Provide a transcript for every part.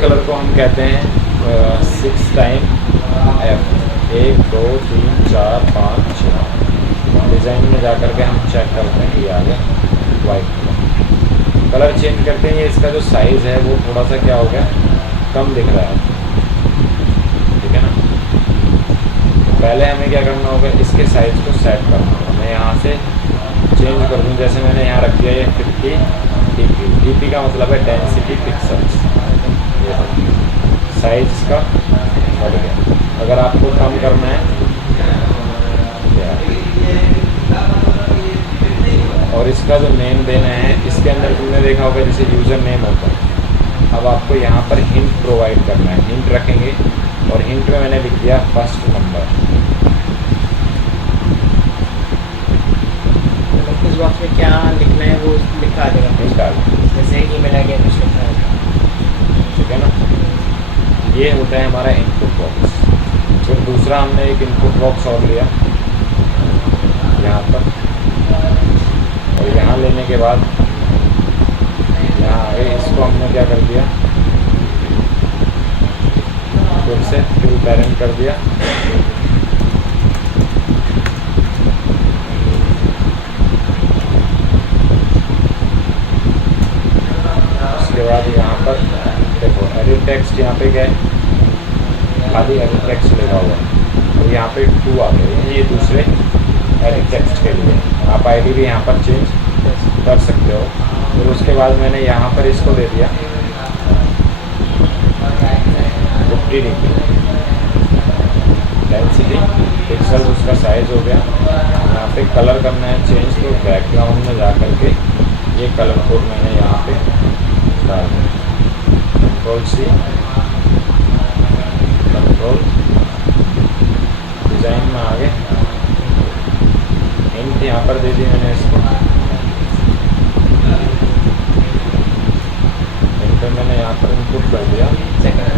Colour को हम कहते हैं 6 टाइम F, 1 2 3 4 5 6। डिज़ाइन में जा कर के हम चेक करते हैं, ये आ गया वाइट कलर चेंज करते हैं। ये इसका जो साइज़ है वो थोड़ा सा क्या हो गया, कम दिख रहा है, ठीक है ना। तो पहले हमें क्या करना होगा, इसके साइज़ को सेट करना होगा। मैं यहाँ से चेंज कर दूँ, जैसे मैंने यहाँ रख दिया ये 50 dp। dp का मतलब है डेंसिटी पिक्सल्स। साइज इसका बढ़ गया। अगर आपको कम करना है और इसका जो नेम देना है, इसके अंदर तुमने देखा होगा जैसे यूज़र नेम होता है। अब आपको यहाँ पर हिंट प्रोवाइड करना है, हिंट रखेंगे और हिंट में मैंने लिख दिया फर्स्ट नंबर। उस बॉक्स में क्या लिखना है वो लिखा देगा, जैसे ईमेल आईडी कुछ लिखना है, ठीक है ना। ये होता है हमारा इनपुट बॉक्स। फिर दूसरा हमने एक इनपुट बॉक्स और लिया यहाँ पर, और यहाँ लेने के बाद यहाँ आगे इसको हमने क्या कर दिया, फिर से फिल पेरेंट कर दिया। उसके बाद यहाँ पर देखो एडिट टेक्स्ट, यहाँ पे क्या है, खाली एडिट टेक्स्ट लिखा हुआ है और यहाँ पे 2 आ गए, ये दूसरे एडिट टेक्स्ट के लिए। आप आईडी भी यहाँ पर चेंज कर सकते हो। फिर उसके बाद मैंने यहाँ पर इसको दे दिया 50 dp डेंसिटी पिक्सल, उसका साइज़ हो गया। यहाँ पे कलर करना है चेंज, तो बैकग्राउंड में जा कर के ये कलर कोड मैंने यहाँ पे डाल दिया, Ctrl+C, कंट्रोल, डिज़ाइन में आ गए, हिंट यहाँ पर दे दी मैंने इसको। हिंट पे मैंने यहाँ पर इनपुट कर दिया सेकंड।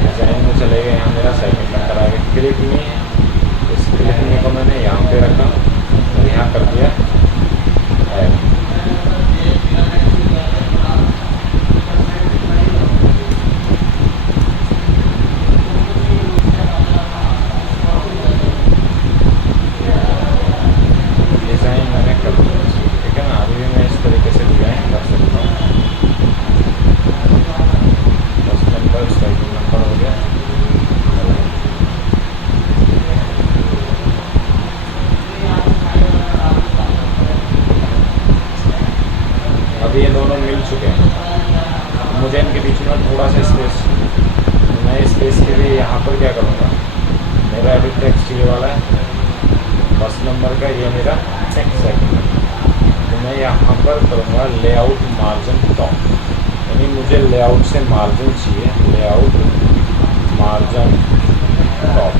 डिज़ाइन में चले गए, यहाँ मेरा सेकंड नंबर आ गया। क्लिक में, इस क्लिक में को मैंने यहाँ पे रखा और यहाँ कर दिया ऐड। डिज़ाइन मैंने कर दिया, ठीक है ना। अभी भी मैं इस तरीके से डिज़ाइन कर सकता हूँ। फर्स्ट नंबर सेकंड नंबर हो गया। अभी ये दोनों मिल चुके हैं, मुझे इनके बीच में थोड़ा सा स्पेस, मैं स्पेस के लिए यहाँ पर क्या करूँगा, मेरा एडिट टेक्स्ट ये वाला है फर्स्ट नंबर का, ये मेरा सेकंड नंबर। तो मैं यहाँ पर करूँगा लेआउट मार्जिन टॉप, यानी मुझे लेआउट से मार्जिन चाहिए, लेआउट मार्जिन टॉप।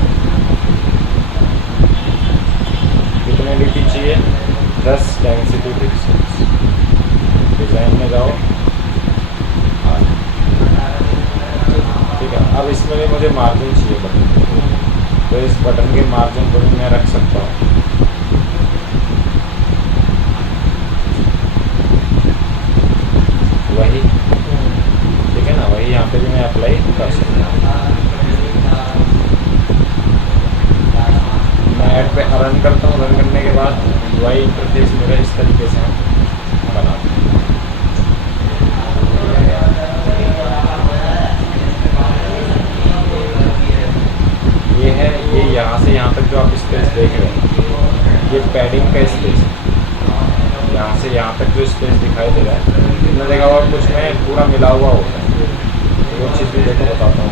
कितने dp चाहिए, 10 डेंसिटी पिक्सल्स। डिज़ाइन में जाओ, ठीक है। अब इसमें भी मुझे मार्जिन चाहिए बटन, तो इस बटन के मार्जिन को भी मैं रख सकता हूँ, वही, ठीक है ना, वही यहाँ पे भी मैं अप्लाई कर सकता हूँ। मैं ऐड पे रन करता हूँ, रन करने के बाद वही इंटरफेस मेरा इस तरीके से हम बनाते हैं। ये है, ये यहाँ से यहाँ तक जो आप स्पेस देख रहे हैं, ये पैडिंग का स्पेस है। यहाँ से यहाँ तक जो स्पेस दिखाई दे रहा है, तुमने देखा होगा कुछ में पूरा मिला हुआ होता है, वो चीज़ भी देखो बताता हूँ।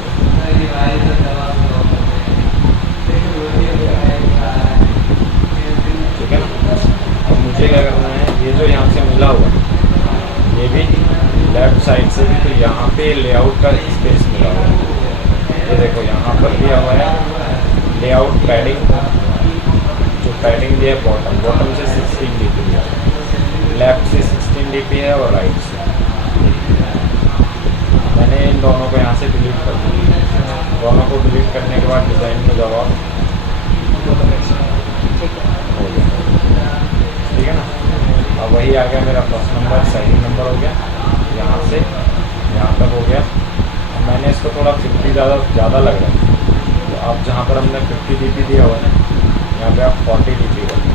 ठीक है ना। अब मुझे क्या करना है, ये जो यहाँ से मिला हुआ है, ये भी लेफ्ट साइड से भी, तो यहाँ पे लेआउट का स्पेस मिला हुआ है। ये देखो यहाँ पर दिया हुआ है लेआउट पैडिंग, जो पैडिंग दिया है बॉटम से 16 dp दिया है, लेफ्ट से 16 dp है और राइट से। मैंने इन दोनों को यहाँ से डिलीट कर दिया। दोनों को डिलीट करने के बाद डिज़ाइन में जाओ, ठीक है ना। अब वही आ गया मेरा फर्स्ट नंबर, सेकंड नंबर हो गया, यहाँ से यहाँ तक हो गया। अब मैंने इसको थोड़ा 50 ज़्यादा लग रहा है, तो अब जहाँ पर हमने 50 dp दिया हुआ है यहाँ पे आप 40 dp कर दें।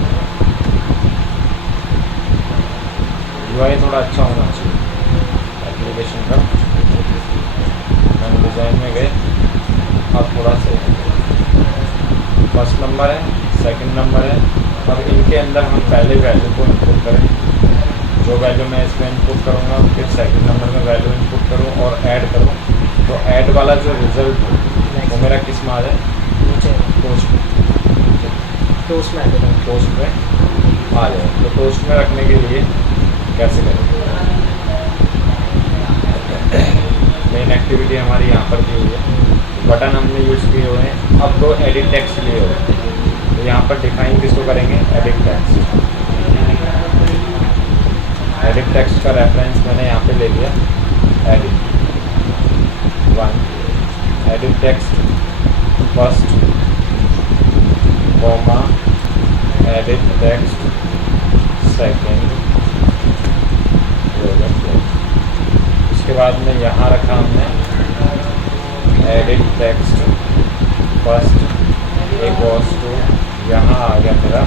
UI थोड़ा अच्छा होना चाहिए एप्लीकेशन का। हम डिज़ाइन में गए, अब थोड़ा सा फर्स्ट नंबर है, सेकंड नंबर है। अब इनके अंदर हम पहले वैल्यू को इनपुट करें, जो वैल्यू मैं इसमें इनपुट करूँगा फिर सेकंड नंबर में वैल्यू इनपुट करूँ और ऐड करूँ, तो ऐड वाला जो रिज़ल्ट हो वो मेरा किस में आ जाए, टोस्ट टोस्ट में आ जाएगा। टोस्ट में आ जाए। तो टोस्ट में रखने के लिए कैसे करें, मेन एक्टिविटी हमारी यहाँ पर दी हुई है, बटन हमने यूज़ किए हुए हैं। अब दो एडिट टेक्स्ट लिए हुए हैं, तो यहाँ पर डिफाइन किसको करेंगे, एडिट टेक्स्ट। एडिट टेक्स्ट का रेफरेंस मैंने यहाँ पे ले लिया, edit 1 edit text first comma edit text second. उसके बाद में यहाँ रखा हमने edit text first equals to, यहाँ आ गया मेरा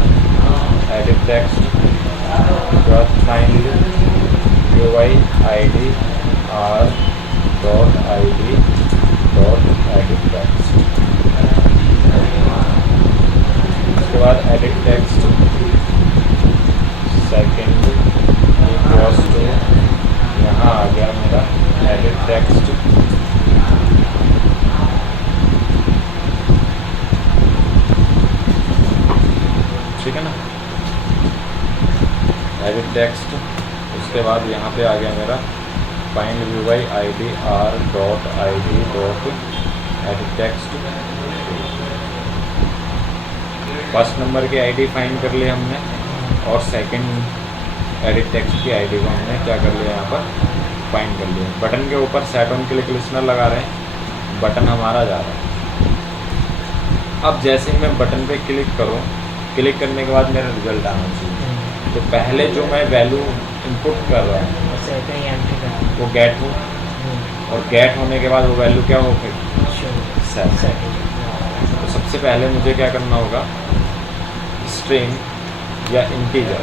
edit text finally UI ID R dot ID dot edit text. उसके बाद edit text second equals to, यहाँ आ गया मेरा एडिट टेक्स्ट ठीक है ना, एडिट टेक्स्ट। उसके बाद यहाँ पे आ गया मेरा find UI ID R dot ID dot edit text. First number की ID फाइंड कर ली हमने और सेकंड एडिट टेक्स्ट की ID को हमने क्या कर लिया, यहाँ पर फाइंड कर लिया। बटन के ऊपर सेट ऑन क्लिक लिस्नर लगा रहे हैं, बटन हमारा जा रहा है। अब जैसे ही मैं बटन पे क्लिक करूँ, क्लिक करने के बाद मेरा रिजल्ट आना चाहिए। तो पहले जो मैं वैल्यू इनपुट कर रहा हूँ वो गेट हो, और गेट होने के बाद वो वैल्यू क्या हो फिर सेट। तो सबसे पहले मुझे क्या करना होगा, स्ट्रिंग या इंटीजर,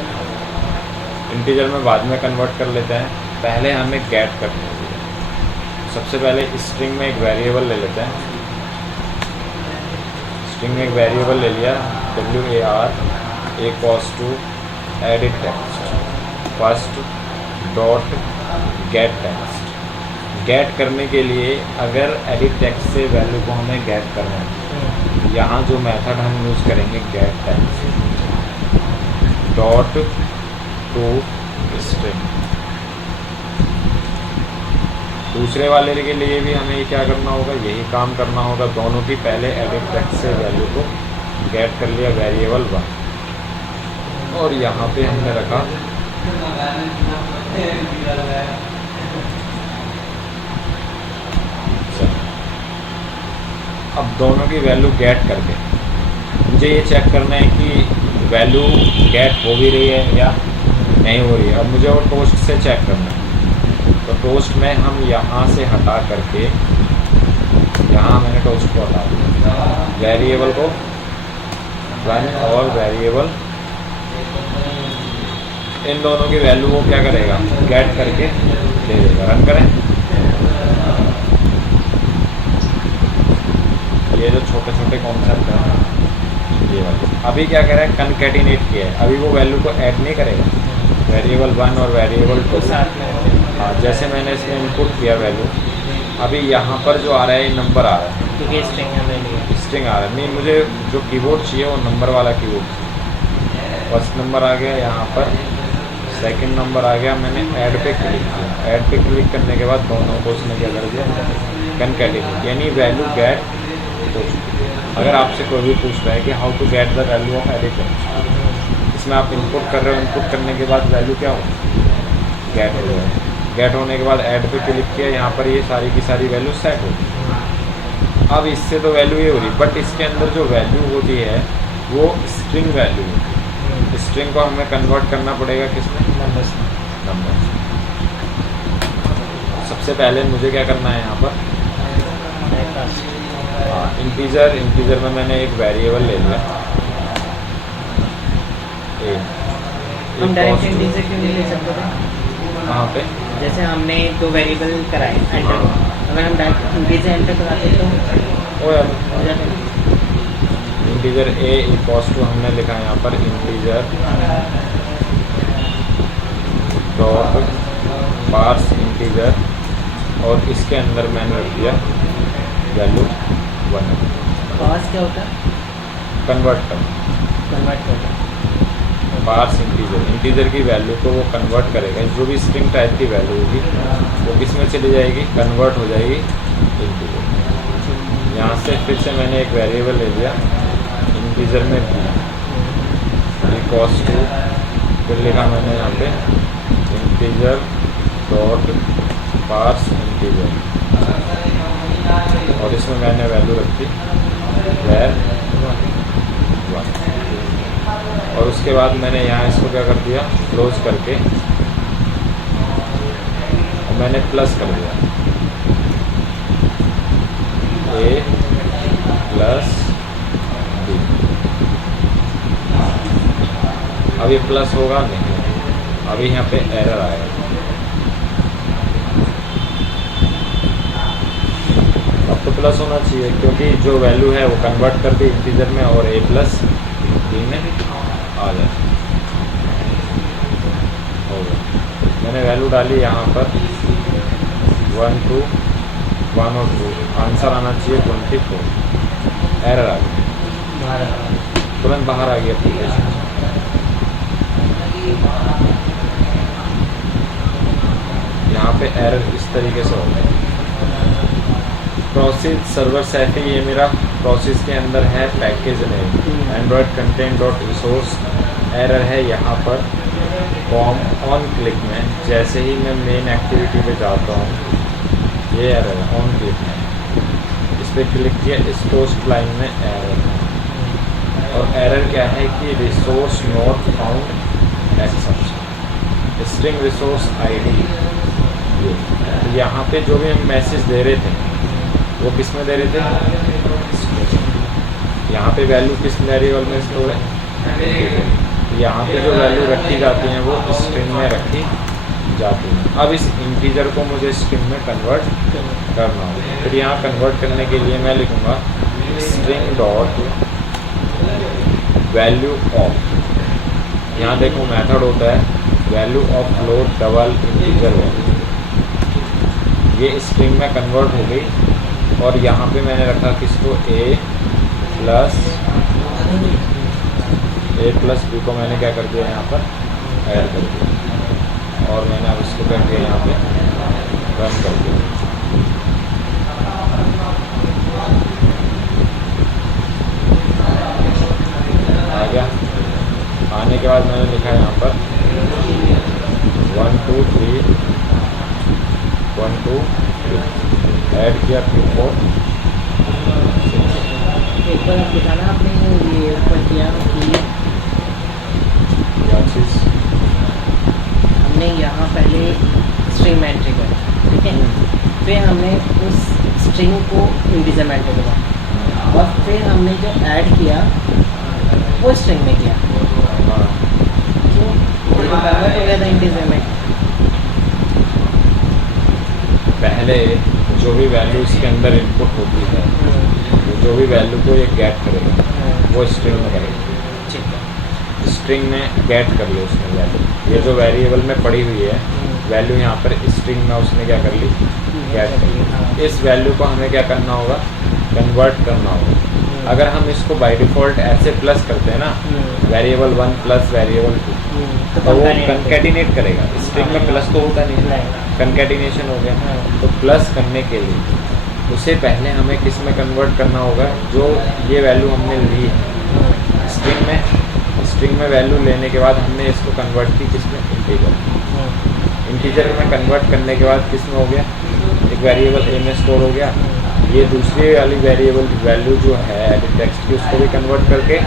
इंटीजर में बाद में कन्वर्ट कर लेते हैं, पहले हमें गेट करना होगा। सबसे पहले स्ट्रिंग में एक वेरिएबल ले लेते हैं, स्ट्रिंग में एक वेरिएबल ले लिया WAR equals to edit text first dot get text. Get करने के लिए अगर एडिट टेक्स्ट से वैल्यू को हमें गेट करना है, यहाँ जो मेथड हम यूज़ करेंगे gate text dot to string. दूसरे वाले के लिए भी हमें क्या करना होगा, यही काम करना होगा। दोनों की पहले एडिट टेक्स्ट से वैल्यू को गेट कर लिया वेरिएबल 1, और यहाँ पे हमने रखा अब दोनों की वैल्यू गेट करके मुझे ये चेक करना है कि वैल्यू गेट हो भी रही है या नहीं हो रही है। अब मुझे वो टोस्ट से चेक करना है, तो टोस्ट में हम यहाँ से हटा करके, यहाँ मैंने टोस्ट को हटा दिया, वेरिएबल को रन और वेरिएबल, इन दोनों की वैल्यू वो क्या करेगा, गेट करके दे देगा। रन करें, ये जो छोटे छोटे कॉन्सेप्ट हैं ये वाले। अभी क्या करें, कनकैटिनेट किया है, अभी वो वैल्यू को ऐड नहीं करेगा, वेरिएबल 1 और वेरिएबल 2 साथ में। हाँ, जैसे मैंने इसमें इनपुट किया वैल्यू, अभी यहाँ पर जो आ रहा है नंबर आ रहा है, क्योंकि स्ट्रिंग आ रहा है। नहीं, मुझे जो कीबोर्ड चाहिए वो नंबर वाला कीबोर्ड चाहिए। फर्स्ट नंबर आ गया यहाँ पर, सेकंड नंबर आ गया, मैंने ऐड पे क्लिक किया। ऐड पे क्लिक करने के बाद दोनों को उसने क्या कर दिया, कनकैटिनेट, यानी वैल्यू गेट। अगर आपसे कोई भी पूछ रहा है कि how to get the value of edit text, इसमें आप इनपुट कर रहे हो, इनपुट करने के बाद वैल्यू क्या हो, गेट हो जाए। गेट होने के बाद ऐड पे क्लिक किया, यहाँ पर ये सारी की सारी वैल्यू सेट हो गई। अब इससे तो वैल्यू ये हो रही, बट इसके अंदर जो वैल्यू होती है वो स्ट्रिंग वैल्यू होती है। स्ट्रिंग को हमें कन्वर्ट करना पड़ेगा किसमें, नंबर्स। सबसे पहले मुझे क्या करना है यहाँ पर, इंटीजर में मैंने एक वेरिएबल ले लिया ए। हम डायरेक्ट इंटीजर क्यों नहीं ले सकते थे? कहाँ पे? जैसे हमने 2 वेरिएबल कराए एंटर, अगर हम डायरेक्ट इंटीजर एंटर कराते तो ओ यार, हो जाता है। इंटीजर ए इक्वल्स टू हमने लिखा है यहाँ पर इंटीजर डॉट पार्स इंटीजर, और इसके अंदर मैंने रख दिया वैल्यू 1। पास क्या होता है? कन्वर्ट कर, कन्वर्ट करता है। पार्स इंटीजर की वैल्यू को वो कन्वर्ट करेगा, जो भी स्ट्रिंग टाइप की वैल्यू होगी वो किस में चली जाएगी, कन्वर्ट हो जाएगी इंटीजर। यहाँ से फिर से मैंने एक वेरिएबल ले लिया इंटीजर में बी इक्वल्स टू, फिर लिखा मैंने यहाँ पे इंटीजर डॉट पार्स इंटीजर, और इसमें मैंने वैल्यू रखी वैर 1, और उसके बाद मैंने यहाँ इसको क्या कर दिया, क्लोज करके, और मैंने प्लस कर दिया ए प्लस बी। अब ये प्लस होगा नहीं, अभी यहाँ पे एरर आएगा। अब तो प्लस होना चाहिए क्योंकि जो वैल्यू है वो कन्वर्ट कर दी इंटीजर में, और ए प्लस बी में आ जाए। हो गया, मैंने वैल्यू डाली यहाँ पर 1 2 1 और 2, आंसर आना चाहिए 24। एरर आ गया, तुरंत बाहर आ गया एप्लीकेशन। यहाँ पे एरर इस तरीके से हो गया। प्रोसेस सर्वर सैफी, ये मेरा प्रोसेस के अंदर है package name Android content dot resource. Error है यहाँ पर फॉर्म ऑन क्लिक में, जैसे ही मैं मेन एक्टिविटी पे जाता हूँ ये एरर है ऑन क्लिक में, इस पर क्लिक किया, इस पोस्ट लाइन में एरर है। और एरर क्या है कि resource not found exception, string resource ID. तो यहाँ पे जो भी हम मैसेज दे रहे थे वो किस में दे रहे थे, यहाँ पे वैल्यू किस वेरिएबल में स्टोर है, यहाँ पे जो वैल्यू रखी जाती हैं वो स्ट्रिंग में रखी जाती हैं। अब इस इंटीजर को मुझे स्ट्रिंग में कन्वर्ट करना होगा, फिर यहाँ कन्वर्ट करने के लिए मैं लिखूँगा स्ट्रिंग डॉट वैल्यू ऑफ, यहाँ देखो मेथड होता है value of float double integer value, ये स्ट्रिंग में कन्वर्ट हो गई। और यहाँ पे मैंने रखा किसको, ए प्लस बी को मैंने क्या कर दिया यहाँ पर ऐड कर दिया, और मैंने अब इसको कर दिया यहाँ पे रन कर दिया। आ गया, आने के बाद मैंने लिखा यहाँ पर 1 2 3 1 2 ऐड किया 2 4 एक बार आप दिखाना, आपने ये ऊपर किया कि क्या चीज़, हमने यहाँ पहले स्ट्रिंग में एंट्री करी, ठीक है, फिर हमने उस स्ट्रिंग को इंटीजर में एंट्री करा, और फिर हमने जो ऐड किया वो स्ट्रिंग में किया। हाँ, क्यों? ये तो कन्वर्ट हो गया था इंटीजर में। पहले जो भी वैल्यू इसके अंदर इनपुट होती है, वो जो भी वैल्यू को ये गेट करेगा वो स्ट्रिंग में करेगा। ठीक है, स्ट्रिंग में गेट कर ली उसने वैल्यू, ये जो वेरिएबल में पड़ी हुई है वैल्यू यहाँ पर स्ट्रिंग में उसने क्या कर ली, गेट कर ली। इस वैल्यू को हमें क्या करना होगा, कन्वर्ट करना होगा। अगर हम इसको बाय डिफ़ॉल्ट ऐसे प्लस करते हैं ना, वेरिएबल 1 प्लस वेरिएबल 2, तो वो कंकैटिनेट करेगा। स्ट्रिंग में प्लस तो होता नहीं है, कंकैटिनेशन हो गया। तो प्लस करने के लिए उसे पहले हमें किस में कन्वर्ट करना होगा, जो ये वैल्यू हमने ली है स्ट्रिंग में। स्ट्रिंग में वैल्यू लेने के बाद हमने इसको कन्वर्ट की किस में, इंटीजर। इंटीजर में कन्वर्ट करने के बाद किस में हो गया, एक वेरिएबल ए में स्टोर हो गया। ये दूसरी वाली वेरिएबल वैल्यू जो है एडिट टेक्स्ट की, उसको भी कन्वर्ट करके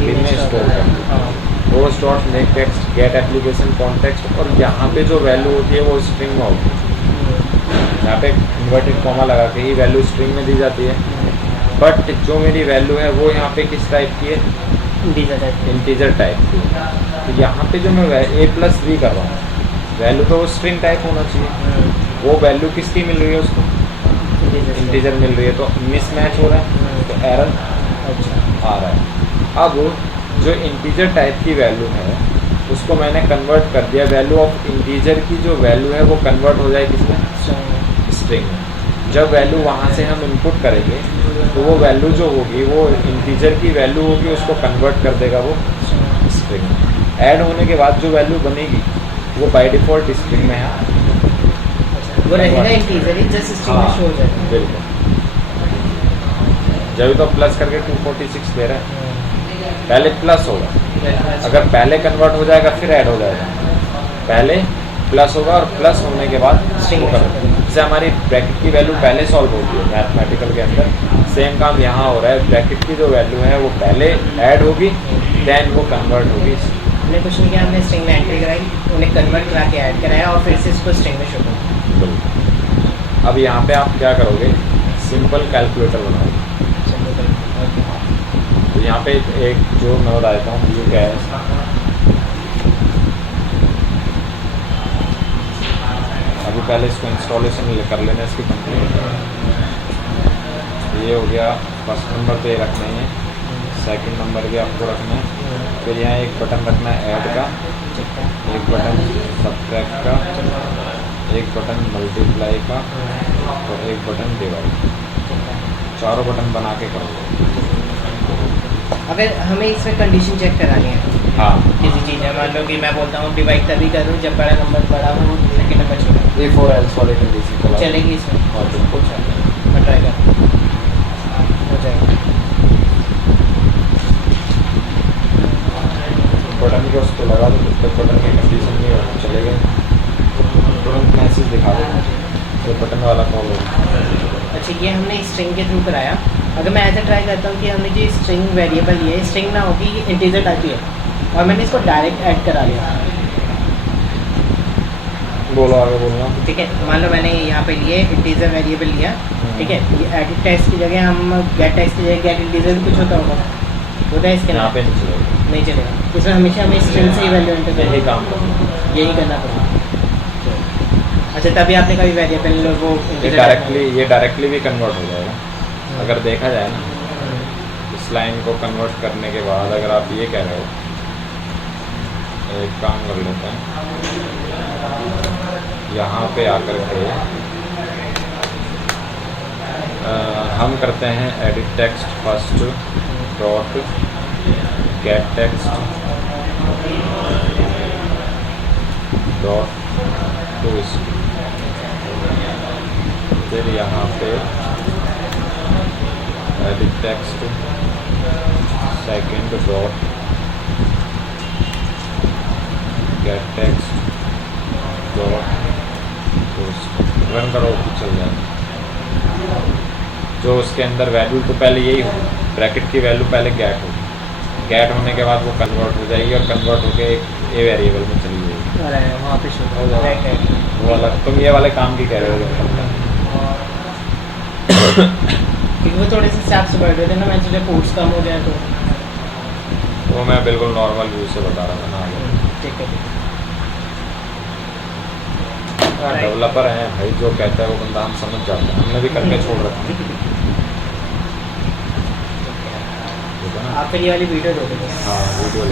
बी में स्टोर कर दिया। Post dot make text get application context, और यहाँ पे जो वैल्यू होती है वो स्ट्रिंग में होती है। यहाँ पे इन्वर्टेड कॉमा लगा के ही वैल्यू स्ट्रिंग में दी जाती है। बट जो मेरी वैल्यू है वो यहाँ पे किस टाइप की है, इंटीजर टाइप की। तो यहाँ पे जो मैं a+b कर रहा हूँ, वैल्यू तो वो स्ट्रिंग टाइप होना चाहिए, वो वैल्यू किसकी मिल रही है उसको, इंटीजर मिल रही है, तो मिसमैच हो रहा है, तो एरर आ रहा है। अब जो इंटीजर टाइप की वैल्यू है उसको मैंने कन्वर्ट कर दिया, वैल्यू ऑफ इंटीजर की जो वैल्यू है वो कन्वर्ट हो जाए किसमें, स्ट्रिंग में। जब वैल्यू वहाँ से हम इनपुट करेंगे तो वो वैल्यू जो होगी वो इंटीजर की वैल्यू होगी, उसको कन्वर्ट कर देगा वो स्ट्रिंग में। ऐड होने के बाद जो वैल्यू बनेगी वो बाय डिफ़ॉल्ट स्ट्रिंग में है, वो रहेगा इंटीजर ही, जस्ट स्ट्रिंग में शो हो जाएगा। बिल्कुल, जब तो प्लस करके 246 दे रहा है, पहले प्लस होगा, अगर पहले कन्वर्ट हो जाएगा फिर ऐड हो जाएगा, पहले प्लस होगा और प्लस होने के बाद स्ट्रिंग कर, जैसे हमारी ब्रैकेट की वैल्यू पहले सॉल्व होती है मैथमेटिकल के अंदर, सेम काम यहाँ हो रहा है। ब्रैकेट की जो वैल्यू है वो पहले ऐड होगी, देन वो कन्वर्ट होगी। हमने कुछ नहीं किया, हमने स्ट्रिंग में एंट्री कराई, उन्हें कन्वर्ट करा के ऐड कराया और फिर से इसको स्ट्रिंग में शो किया। अब यहाँ पे आप क्या करोगे, सिंपल कैलकुलेटर बनाओगे। तो यहाँ पे एक जो मैं बताता हूँ ये क्या है, अभी पहले इसको इंस्टॉलेशन कर लेना इसकी कंपनी। ये हो गया, फर्स्ट नंबर पे रखने हैं, सेकंड नंबर पे आपको रखना है, फिर यहाँ एक बटन रखना है ऐड का, एक बटन सब्ट्रैक्ट का, एक बटन मल्टीप्लाई का और एक बटन डिवाइड। चारों बटन बना के करो। अगर हमें इसमें कंडीशन चेक करानी है, हाँ, किसी चीज़ है, मान लो कि मैं बोलता हूँ डिवाइड तभी करूँ जब बड़ा नंबर बड़ा हो, सेकंड नंबर छोटा, A4 else वाले कंडीशन चलेगी इसमें? हाँ बिल्कुल मैं ट्राई कर, हो जाएगा। बटन के उसको लगा दो, जब तक बटन की कंडीशन नहीं होना चलेगा, तुरंत मैसेज दिखा देगा तो बटन वाला कॉल होगा। अच्छा, ये हमने स्ट्रिंग के थ्रू कराया। अगर मैं ऐसा ट्राई करता हूँ कि हमने जो स्ट्रिंग वेरिएबल ये स्ट्रिंग ना होगी, ये इंटीजर टाइप की है और मैंने इसको डायरेक्ट ऐड करा लिया, बोलो आगे बोलना। ठीक है, मान लो मैंने यहाँ पे लिए इंटीजर वेरिएबल लिया, ठीक है, ये एडिट टेक्स्ट की जगह हम गेट टेक्स्ट की जगह गेट इंटीजर भी कुछ होता होगा है इसके यहाँ पे नहीं चलेगा, नहीं चलेगा, इसमें हमेशा हमें स्ट्रिंग से ही वैल्यू एंटर यही काम करना, यही करना पड़ेगा। अच्छा, तभी आपने कभी वेरिएबल वो ये डायरेक्टली भी कन्वर्ट हो जाएगा। अगर देखा जाए ना, इस लाइन को कन्वर्ट करने के बाद अगर आप ये कह रहे हो, एक काम कर लेते हैं, यहाँ पे आकर के हम करते हैं edit text first dot get text dot to, फिर यहाँ पे edit text second dot get text dot post, run करो तो चल जाएगा। जो उसके अंदर वैल्यू तो पहले यही हो, ब्रैकेट की वैल्यू पहले गेट होगी, गेट होने के बाद वो कन्वर्ट हो जाएगी और कन्वर्ट होके एक ए वेरिएबल में चली जाएगी, वहाँ पे शो हो जाएगा। वो वाला तुम ये वाले काम की कह रहे हो क्योंकि वो थोड़े से स्टेप्स बढ़ रहे थे ना, मैं सोचा कोड्स कम हो जाए तो वो मैं बिल्कुल नॉर्मल व्यू से बता रहा था ना आगे। ठीक है, डेवलपर हैं भाई, जो कहता है वो बंदा हम समझ जाते हैं, हमने भी करके छोड़ रखा है। आप फिर ये वाली वीडियो देखो। हाँ वीडियो